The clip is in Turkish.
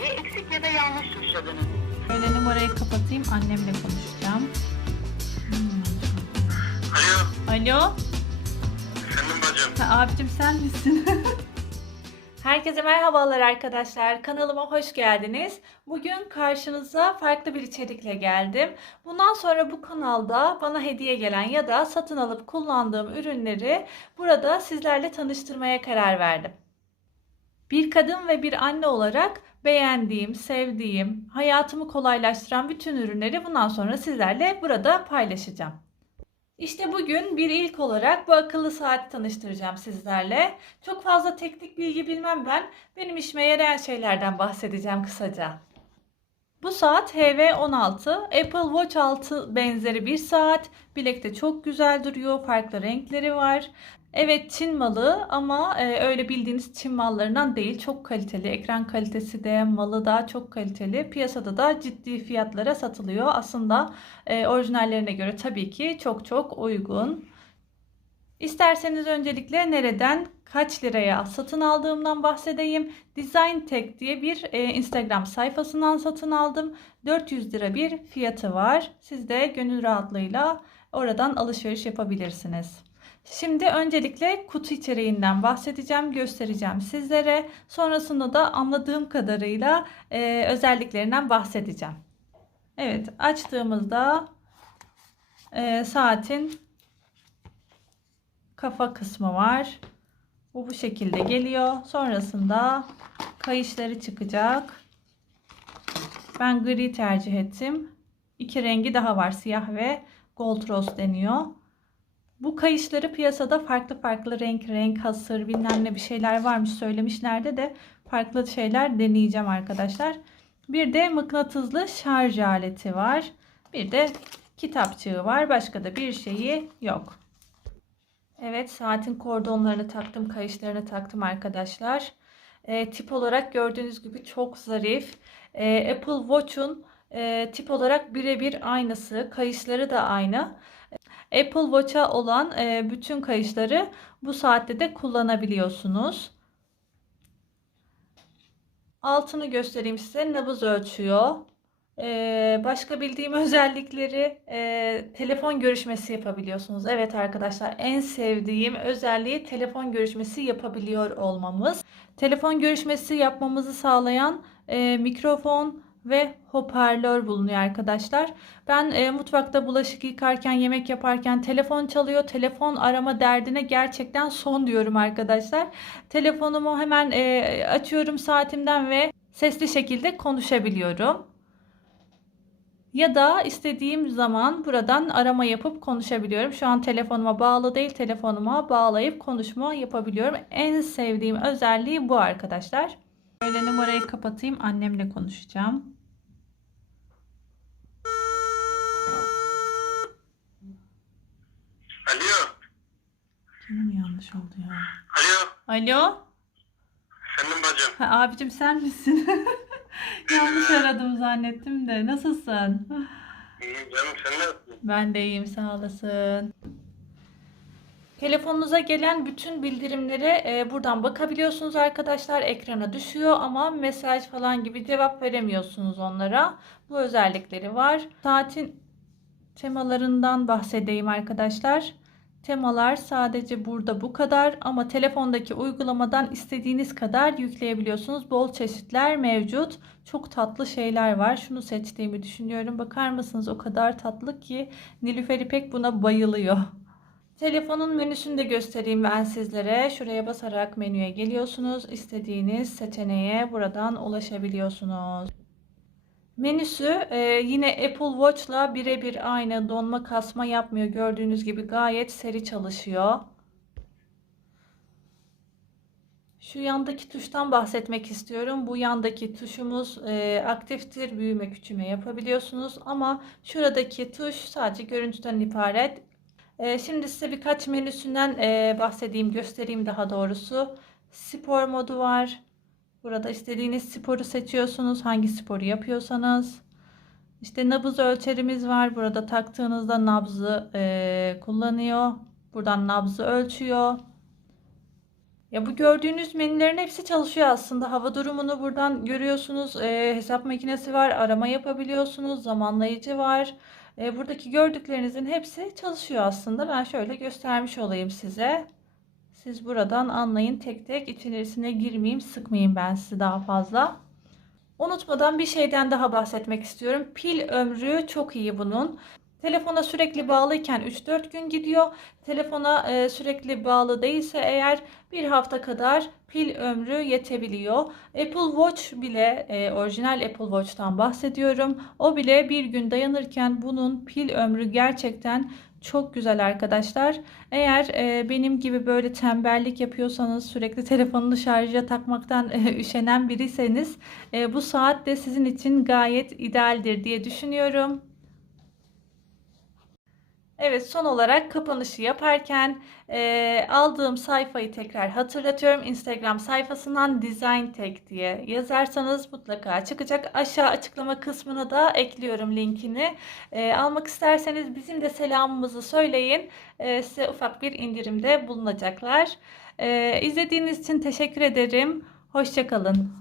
numarayı eksik ya da yanlış tuşladınız. Böyle numarayı kapatayım. Annemle konuşacağım. Hmm. Alo, Alo. efendim bacım. Ha, abicim sen misin? Herkese merhabalar arkadaşlar. Kanalıma hoş geldiniz. Bugün karşınıza farklı bir içerikle geldim. Bundan sonra bu kanalda bana hediye gelen ya da satın alıp kullandığım ürünleri burada sizlerle tanıştırmaya karar verdim. Bir kadın ve bir anne olarak beğendiğim, sevdiğim, hayatımı kolaylaştıran bütün ürünleri bundan sonra sizlerle burada paylaşacağım. İşte bugün bir ilk olarak bu akıllı saati tanıştıracağım sizlerle. Çok fazla teknik bilgi bilmem ben. Benim işime yarayan şeylerden bahsedeceğim kısaca. Bu saat HV16 Apple Watch 6 benzeri bir saat. Bilekte çok güzel duruyor. Farklı renkleri var. Evet Çin malı ama e, öyle bildiğiniz Çin mallarından değil. Çok kaliteli. Ekran kalitesi de malı da çok kaliteli. Piyasada da ciddi fiyatlara satılıyor. Aslında e, orijinallerine göre tabii ki çok çok uygun. İsterseniz öncelikle nereden kaç liraya satın aldığımdan bahsedeyim. Design Tech diye bir e, Instagram sayfasından satın aldım. 400 lira bir fiyatı var. Siz de gönül rahatlığıyla oradan alışveriş yapabilirsiniz. Şimdi öncelikle kutu içeriğinden bahsedeceğim, göstereceğim sizlere. Sonrasında da anladığım kadarıyla e, özelliklerinden bahsedeceğim. Evet, açtığımızda e, saatin kafa kısmı var. Bu bu şekilde geliyor. Sonrasında kayışları çıkacak. Ben gri tercih ettim. İki rengi daha var. Siyah ve gold rose deniyor. Bu kayışları piyasada farklı farklı renk renk hasır bilmem ne bir şeyler varmış söylemişlerdi de farklı şeyler deneyeceğim arkadaşlar. Bir de mıknatıslı şarj aleti var. Bir de kitapçığı var. Başka da bir şeyi yok. Evet saatin kordonlarını taktım, kayışlarını taktım arkadaşlar. E, tip olarak gördüğünüz gibi çok zarif. E, Apple Watch'un e, tip olarak birebir aynısı. Kayışları da aynı. Apple Watch'a olan e, bütün kayışları bu saatte de kullanabiliyorsunuz. Altını göstereyim size. Nabız ölçüyor. Ee, başka bildiğim özellikleri e, telefon görüşmesi yapabiliyorsunuz. Evet arkadaşlar en sevdiğim özelliği telefon görüşmesi yapabiliyor olmamız. Telefon görüşmesi yapmamızı sağlayan e, mikrofon ve hoparlör bulunuyor arkadaşlar. Ben e, mutfakta bulaşık yıkarken, yemek yaparken telefon çalıyor. Telefon arama derdine gerçekten son diyorum arkadaşlar. Telefonumu hemen e, açıyorum saatimden ve sesli şekilde konuşabiliyorum. Ya da istediğim zaman buradan arama yapıp konuşabiliyorum. Şu an telefonuma bağlı değil, telefonuma bağlayıp konuşma yapabiliyorum. En sevdiğim özelliği bu arkadaşlar. Böyle numarayı kapatayım, annemle konuşacağım. Alo, Benim yanlış oldu ya. alo, Alo? efendim bacım. Ha, abicim sen misin? yanlış aradım zannettim de. Nasılsın? İyiyim canım, sen nasılsın? Ben de iyiyim sağ olasın. Telefonunuza gelen bütün bildirimlere e, buradan bakabiliyorsunuz arkadaşlar. Ekrana düşüyor ama mesaj falan gibi cevap veremiyorsunuz onlara. Bu özellikleri var. Saatin temalarından bahsedeyim arkadaşlar. Temalar sadece burada bu kadar ama telefondaki uygulamadan istediğiniz kadar yükleyebiliyorsunuz. Bol çeşitler mevcut. Çok tatlı şeyler var. Şunu seçtiğimi düşünüyorum. Bakar mısınız o kadar tatlı ki Nilüfer İpek buna bayılıyor. Telefonun menüsünü de göstereyim ben sizlere. Şuraya basarak menüye geliyorsunuz. İstediğiniz seçeneğe buradan ulaşabiliyorsunuz. Menüsü e, yine Apple Watch'la birebir aynı donma kasma yapmıyor. Gördüğünüz gibi gayet seri çalışıyor. Şu yandaki tuştan bahsetmek istiyorum. Bu yandaki tuşumuz e, aktiftir. Büyüme küçülme yapabiliyorsunuz. Ama şuradaki tuş sadece görüntüden ibaret. E, şimdi size birkaç menüsünden e, bahsedeyim, göstereyim daha doğrusu. Spor modu var. Burada istediğiniz sporu seçiyorsunuz. Hangi sporu yapıyorsanız. İşte nabız ölçerimiz var. Burada taktığınızda nabzı e, kullanıyor. Buradan nabzı ölçüyor. Ya bu gördüğünüz menülerin hepsi çalışıyor aslında. Hava durumunu buradan görüyorsunuz. Ee, hesap makinesi var, arama yapabiliyorsunuz, zamanlayıcı var. Ee, buradaki gördüklerinizin hepsi çalışıyor aslında. Ben şöyle göstermiş olayım size. Siz buradan anlayın tek tek içerisine girmeyeyim, sıkmayayım ben sizi daha fazla. Unutmadan bir şeyden daha bahsetmek istiyorum. Pil ömrü çok iyi bunun. Telefona sürekli bağlıyken 3-4 gün gidiyor. Telefona e, sürekli bağlı değilse eğer bir hafta kadar pil ömrü yetebiliyor. Apple Watch bile e, orijinal Apple Watch'tan bahsediyorum. O bile bir gün dayanırken bunun pil ömrü gerçekten çok güzel arkadaşlar. Eğer e, benim gibi böyle tembellik yapıyorsanız sürekli telefonunu şarja takmaktan e, üşenen biriyseniz e, bu saat de sizin için gayet idealdir diye düşünüyorum. Evet son olarak kapanışı yaparken e, aldığım sayfayı tekrar hatırlatıyorum. Instagram sayfasından Design Tech diye yazarsanız mutlaka çıkacak. Aşağı açıklama kısmına da ekliyorum linkini. E, almak isterseniz bizim de selamımızı söyleyin. E, size ufak bir indirimde bulunacaklar. E, izlediğiniz için teşekkür ederim. Hoşçakalın.